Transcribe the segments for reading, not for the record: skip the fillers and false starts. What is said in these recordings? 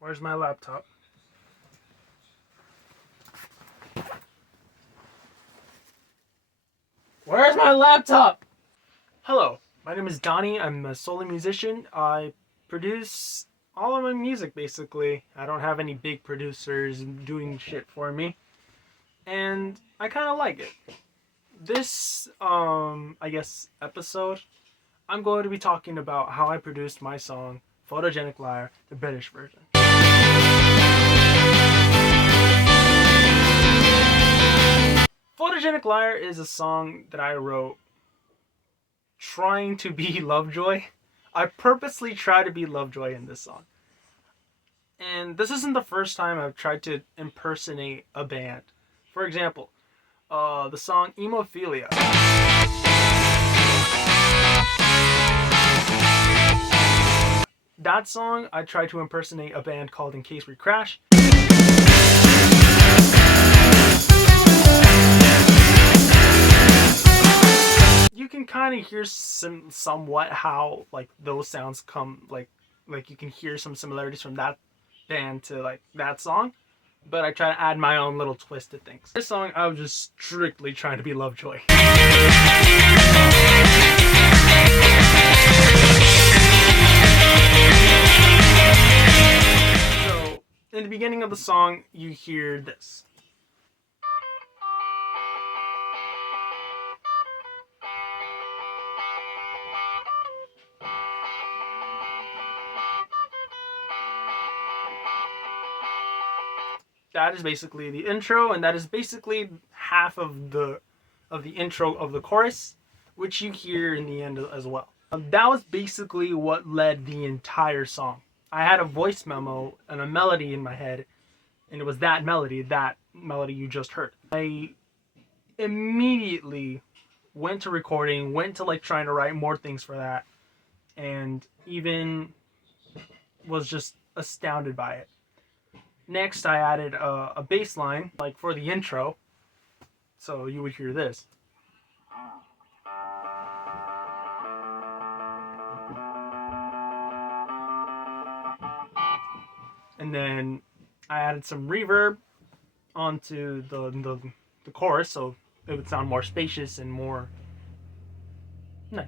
Where's my laptop? Where's my laptop? Hello, my name is Donnie. I'm a solo musician. I produce all of my music, basically. I don't have any big producers doing shit for me. And I kind of like it. This, episode, I'm going to be talking about how I produced my song, Photogenic Liar, the British version. Photogenic Liar is a song that I wrote trying to be Lovejoy. I purposely try to be Lovejoy in this song. And this isn't the first time I've tried to impersonate a band. For example, the song Emophilia. That song, I tried to impersonate a band called Incase we Crash. You can kind of hear somewhat how like those sounds come, like you can hear some similarities from that band to like that song, but I try to add my own little twist to things. This song, I was just strictly trying to be Lovejoy. So, in the beginning of the song, you hear this. That is basically the intro, and that is basically half of the intro of the chorus, which you hear in the end as well. That was basically what led the entire song. I had a voice memo and a melody in my head, and it was that melody you just heard. I immediately went to recording, went to like trying to write more things for that, and even was just astounded by it. Next, I added a bass line, like for the intro, so you would hear this. And then I added some reverb onto the chorus, so it would sound more spacious and more nice.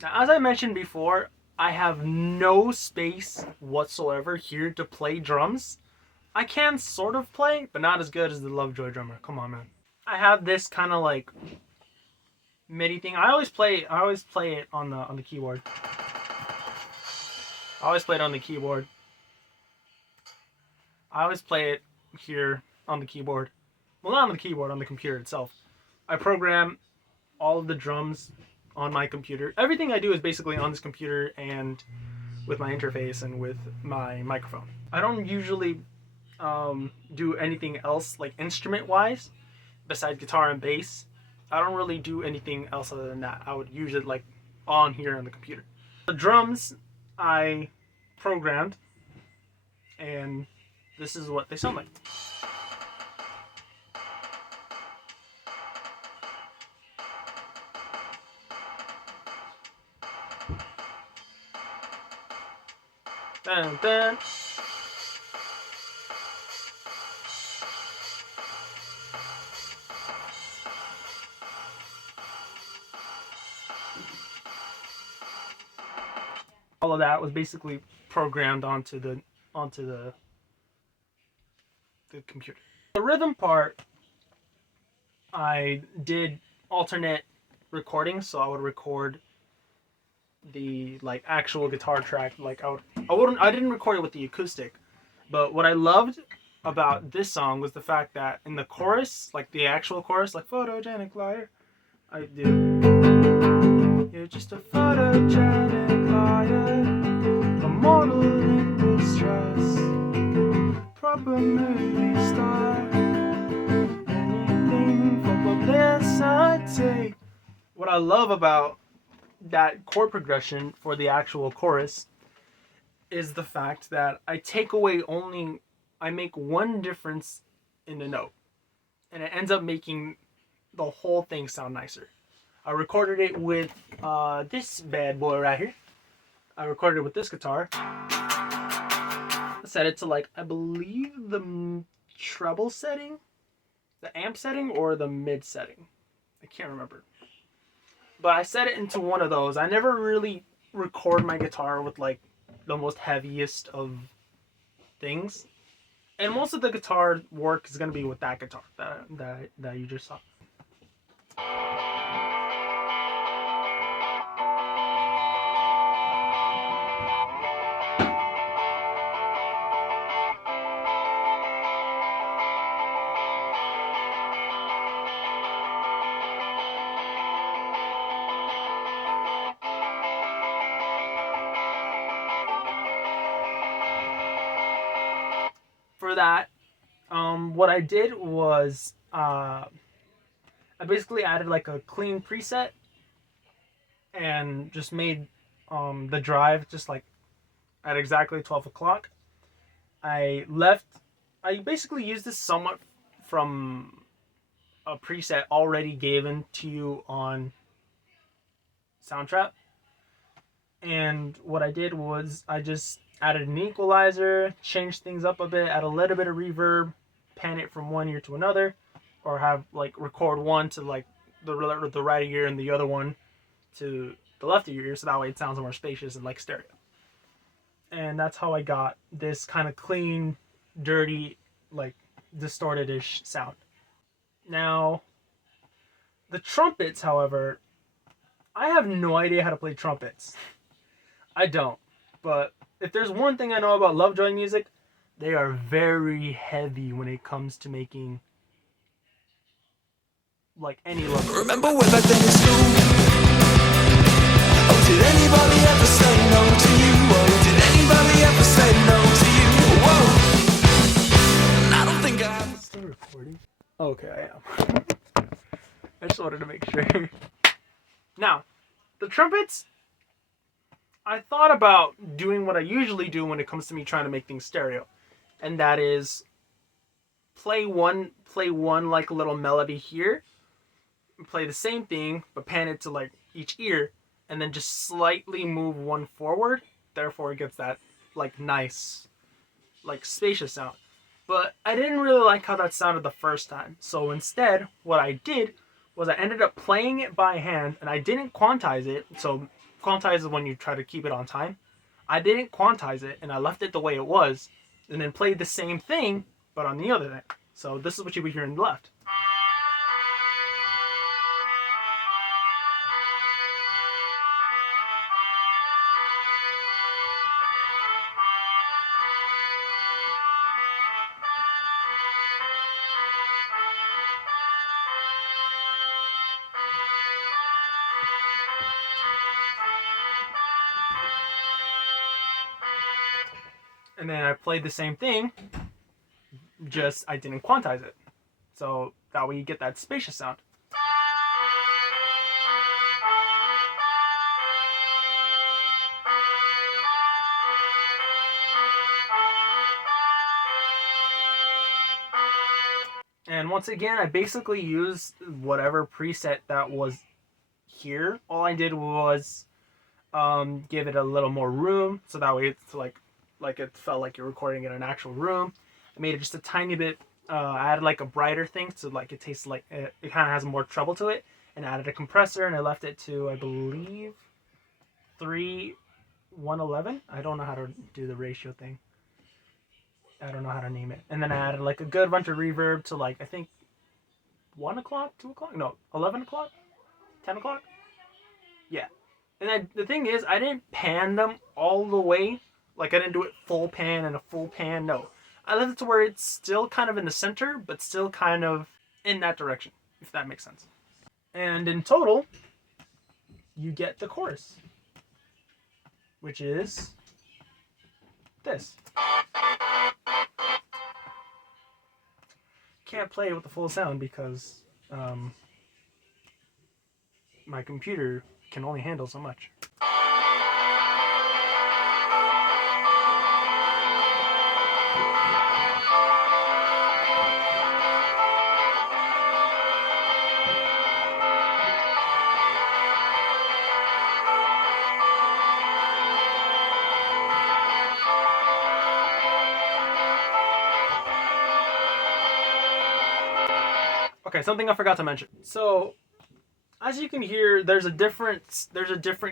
Now, as I mentioned before, I have no space whatsoever here to play drums. I can sort of play, but not as good as the Lovejoy drummer. Come on, man. I have this kind of like MIDI thing. I always play it on the keyboard. I always play it on the keyboard. I always play it here on the keyboard. Well, not on the keyboard, on the computer itself. I program all of the drums on my computer. Everything I do is basically on this computer and with my interface and with my microphone. I don't usually do anything else like instrument wise besides guitar and bass. I don't really do anything else other than that. I would use it like on here on the computer. The drums I programmed, and this is what they sound like. Dun, dun. All of that was basically programmed onto the computer. The rhythm part, I did alternate recordings, so I would record the like actual guitar track. Like I didn't record it with the acoustic, but what I loved about this song was the fact that in the chorus, like the actual chorus, like photogenic liar, I do. You're just a photogenic liar, a model in distress, proper movie star, anything for publicity. What I love about that chord progression for the actual chorus is the fact that I take away only I make one difference in the note, and it ends up making the whole thing sound nicer. I recorded it with this bad boy right here. I recorded it with this guitar. I set it to like, I believe the treble setting, the amp setting, or the mid setting. I can't remember. But I set it into one of those. I never really record my guitar with like the most heaviest of things. And most of the guitar work is going to be with that guitar that you just saw. For that, what I did was I basically added like a clean preset and just made the drive just like at exactly 12 o'clock. I basically used this somewhat from a preset already given to you on Soundtrap. And what I did was I just added an equalizer, changed things up a bit, add a little bit of reverb, pan it from one ear to another, or have like record one to like the right ear and the other one to the left of your ear, so that way it sounds more spacious and like stereo. And that's how I got this kind of clean, dirty, like distorted-ish sound. Now, the trumpets, however, I have no idea how to play trumpets. I don't. But if there's one thing I know about Lovejoy music, they are very heavy when it comes to making like any level. Remember way back then in school? Oh, did anybody ever say no to you? Oh, did anybody ever say no to you? Whoa, I don't think I have. Still recording? Okay, I am. I just wanted to make sure. Now, the trumpets, I thought about doing what I usually do when it comes to me trying to make things stereo, and that is play one like little melody here, play the same thing but pan it to like each ear, and then just slightly move one forward. Therefore, it gets that like nice, like spacious sound. But I didn't really like how that sounded the first time, so instead, what I did was I ended up playing it by hand, and I didn't quantize it. So quantize is when you try to keep it on time. I didn't quantize it, and I left it the way it was, and then played the same thing, but on the other thing. So this is what you would hear on the left. And then I played the same thing, just I didn't quantize it. So that way you get that spacious sound. And once again, I basically used whatever preset that was here. All I did was give it a little more room, so that way it's like it felt like you're recording in an actual room. I made it just a tiny bit. I added like a brighter thing, so like it tastes like it kind of has more treble to it, and added a compressor, and I left it to, I believe, 3:111. I don't know how to do the ratio thing. I don't know how to name it. And then I added like a good bunch of reverb to like, I think 1 o'clock, 2 o'clock, no, 11 o'clock, 10 o'clock. Yeah. And then the thing is, I didn't pan them all the way. Like I didn't do it full pan and a full pan. No, I left it to where it's still kind of in the center, but still kind of in that direction, if that makes sense. And in total, you get the chorus, which is this. Can't play it with the full sound because my computer can only handle so much. Okay, something I forgot to mention. So, as you can hear, there's a different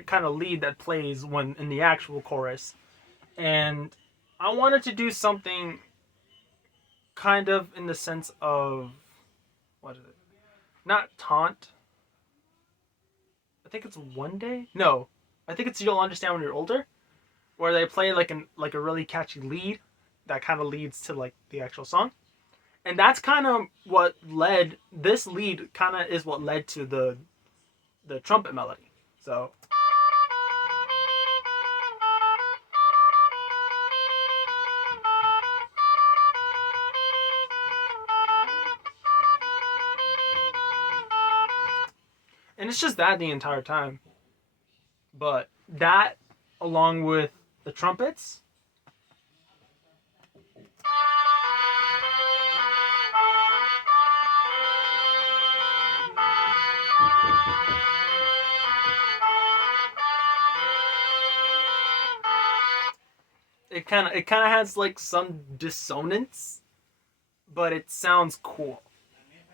kind of lead that plays when in the actual chorus, and I wanted to do something kind of in the sense of what is it? Not Taunt. I think it's One Day. No, I think it's You'll Understand When You're Older, where they play like a really catchy lead that kind of leads to like the actual song. And that's kind of what led this lead kind of is what led to the trumpet melody. So and it's just that the entire time. But that along with the trumpets it kind of has like some dissonance, but it sounds cool.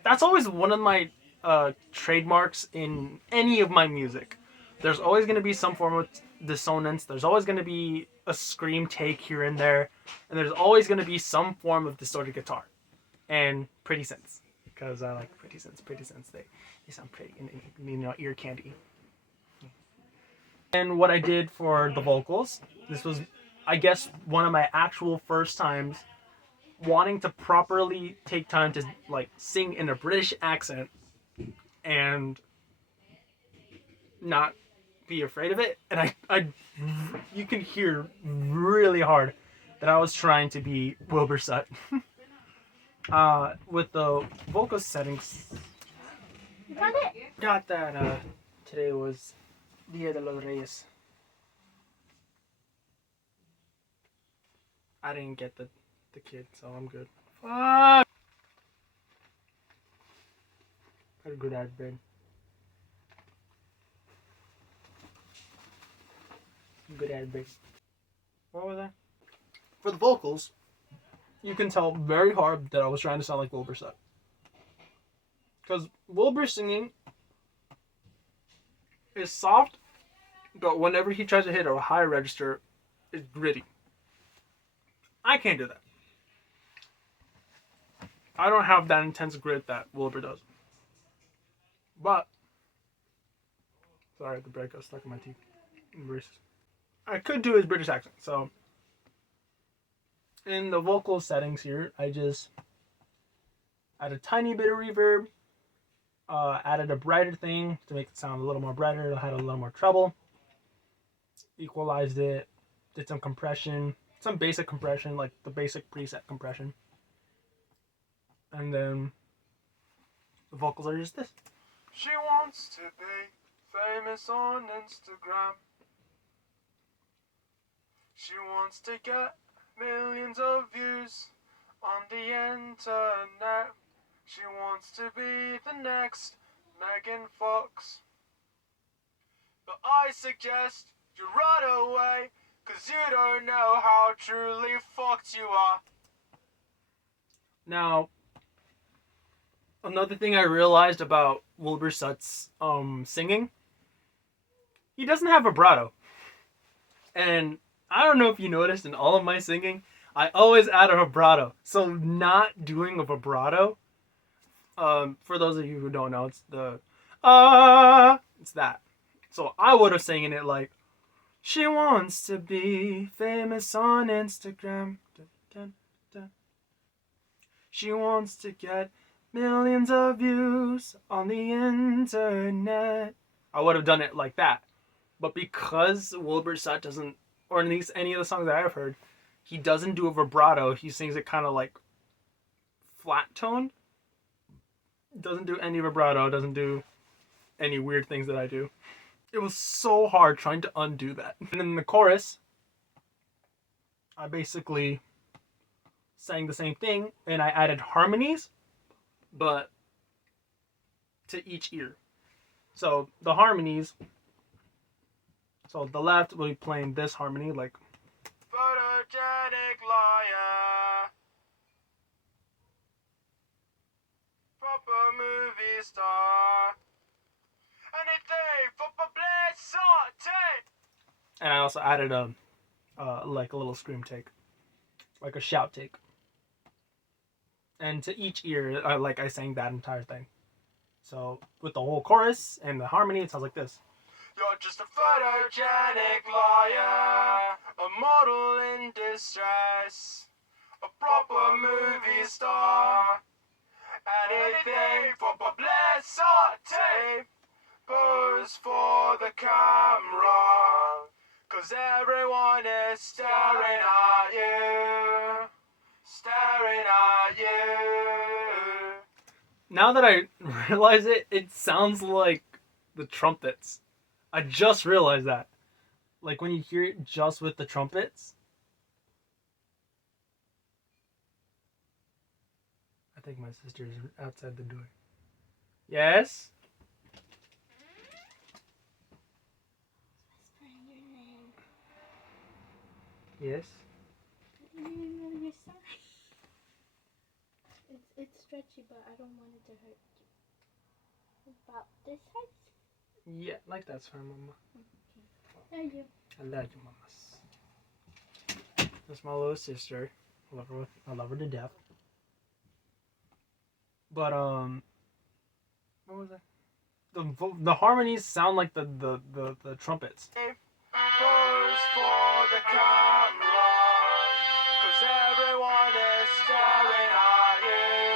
That's always one of my trademarks in any of my music. There's always going to be some form of dissonance. There's always going to be a scream take here and there, and there's always going to be some form of distorted guitar and pretty synths, because I like pretty synths. Pretty synths, they sound pretty and ear candy. And what I did for the vocals, this was, I guess, one of my actual first times wanting to properly take time to like sing in a British accent and not be afraid of it. And you can hear really hard that I was trying to be Wilbur Sut. With the vocal settings, got that today was Dia de los Reyes. I didn't get the kid, so I'm good. Fuck! Had a good ad bed. Good ad bed. What was that? For the vocals, you can tell very hard that I was trying to sound like Wilbur Sut. Because Wilbur's singing is soft, but whenever he tries to hit a high register, it's gritty. I can't do that. I don't have that intense grit that Wilbur does. But, sorry, the bread got stuck in my teeth. I could do his British accent, so in the vocal settings here, I just add a tiny bit of reverb, added a brighter thing to make it sound a little more brighter. I had a little more treble, equalized it, did some compression, some basic compression, like the basic preset compression. And then the vocals are just this. She wants to be famous on Instagram. She wants to get millions of views on the internet. She wants to be the next Megan Fox. But I suggest you run away, 'cause you don't know how truly fucked you are. Now, another thing I realized about Wilbur Sut's singing, he doesn't have vibrato. And I don't know if you noticed in all of my singing, I always add a vibrato. So not doing a vibrato, for those of you who don't know, it's the it's that. So I would have sang it like, she wants to be famous on Instagram. She wants to get millions of views on the internet. I would have done it like that. But because Wilbur Sut doesn't, or at least any of the songs that I've heard, he doesn't do a vibrato. He sings it kind of like flat toned. Doesn't do any vibrato. Doesn't do any weird things that I do. It was so hard trying to undo that. And in the chorus, I basically sang the same thing, and I added harmonies, but to each ear. So the harmonies, so the left will be playing this harmony, like photogenic liar, proper movie star. Anything for publicity. And I also added a like a little scream take, like a shout take. And to each ear, I sang that entire thing. So with the whole chorus and the harmony, it sounds like this. You're just a photogenic liar, a model in distress, a proper movie star. Anything for publicity. Pose for the camera, 'cause everyone is staring at you. Staring at you. Now that I realize it, it sounds like the trumpets. I just realized that. Like when you hear it just with the trumpets. I think my sister's outside the door. Yes? Whispering your name. Yes? I don't even know your size. It's stretchy, but I don't want it to hurt you. About this size? Yeah, like that's fine, Mama. Okay. Thank you. I love you, Mamas. That's my little sister. I love her to death. But what was that? The harmonies sound like the trumpets. Pose for the camera, 'cause everyone is staring at you.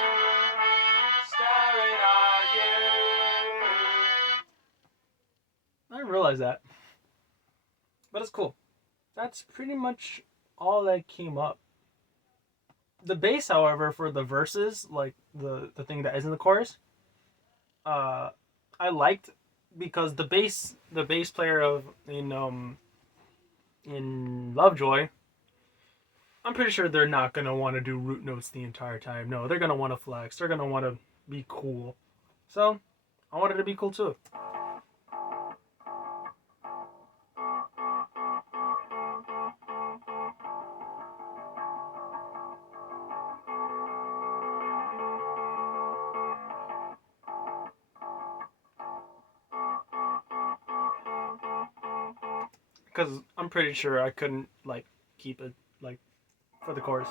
Staring at you. I didn't realize that. But it's cool. That's pretty much all that came up. The bass, however, for the verses, like the thing that is in the chorus, I liked because the bass player in Lovejoy, I'm pretty sure they're not gonna want to do root notes the entire time. No, they're gonna want to flex. They're gonna want to be cool. So I wanted to be cool too. Because I'm pretty sure I couldn't like keep it like for the chorus.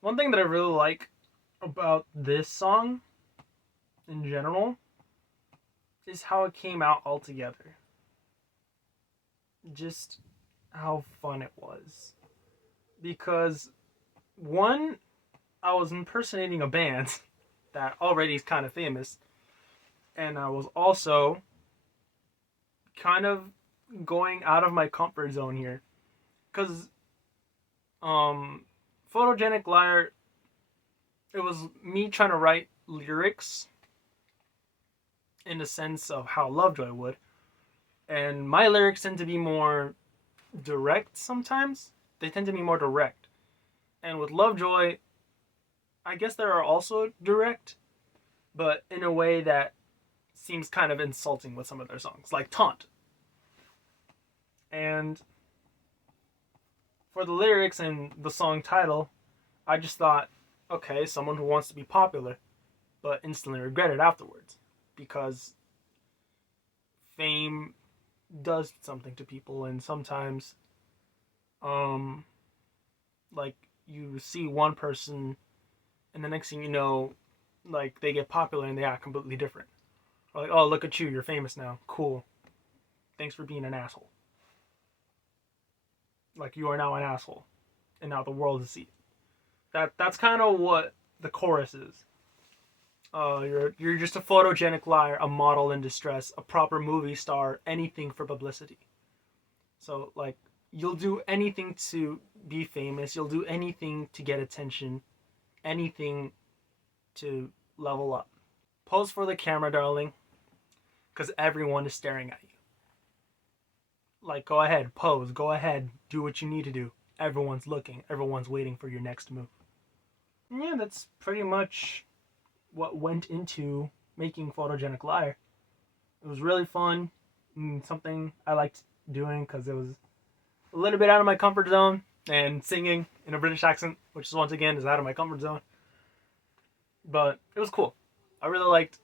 One thing that I really like about this song in general is how it came out altogether. Just how fun it was. Because one, I was impersonating a band that already is kind of famous, and I was also kind of going out of my comfort zone here. Because Photogenic Liar, it was me trying to write lyrics in the sense of how Lovejoy would. And my lyrics tend to be more direct sometimes. They tend to be more direct. And with Lovejoy, I guess they are also direct, but in a way that seems kind of insulting with some of their songs, like Taunt. And for the lyrics and the song title, I just thought, okay, someone who wants to be popular, but instantly regret it afterwards. Because fame does something to people, and sometimes like you see one person and the next thing you know, like they get popular and they act completely different. Or like, oh, look at you, you're famous now, cool, thanks for being an asshole. Like you are now an asshole and now the world is see that's kind of what the chorus is. You're just a photogenic liar, a model in distress, a proper movie star, anything for publicity. So, like, you'll do anything to be famous. You'll do anything to get attention. Anything to level up. Pose for the camera, darling. Because everyone is staring at you. Like, go ahead, pose. Go ahead, do what you need to do. Everyone's looking. Everyone's waiting for your next move. Yeah, that's pretty much what went into making Photogenic Liar. It was really fun, and something I liked doing because it was a little bit out of my comfort zone, and singing in a British accent, which is once again is out of my comfort zone. But it was cool. I really liked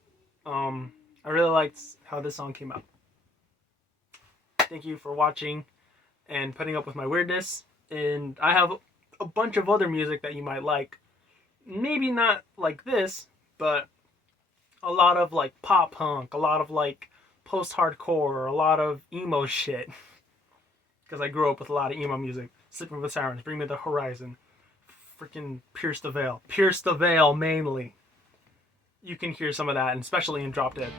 how this song came out. Thank you for watching and putting up with my weirdness. And I have a bunch of other music that you might like. Maybe not like this, but a lot of like pop punk, a lot of like post-hardcore, a lot of emo shit. Because I grew up with a lot of emo music. Sleeping with Sirens, Bring Me the Horizon, freaking Pierce the Veil. Pierce the Veil mainly. You can hear some of that, and especially in Drop Dead.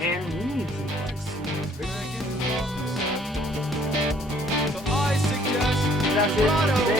And Needs. So I suggest That's it.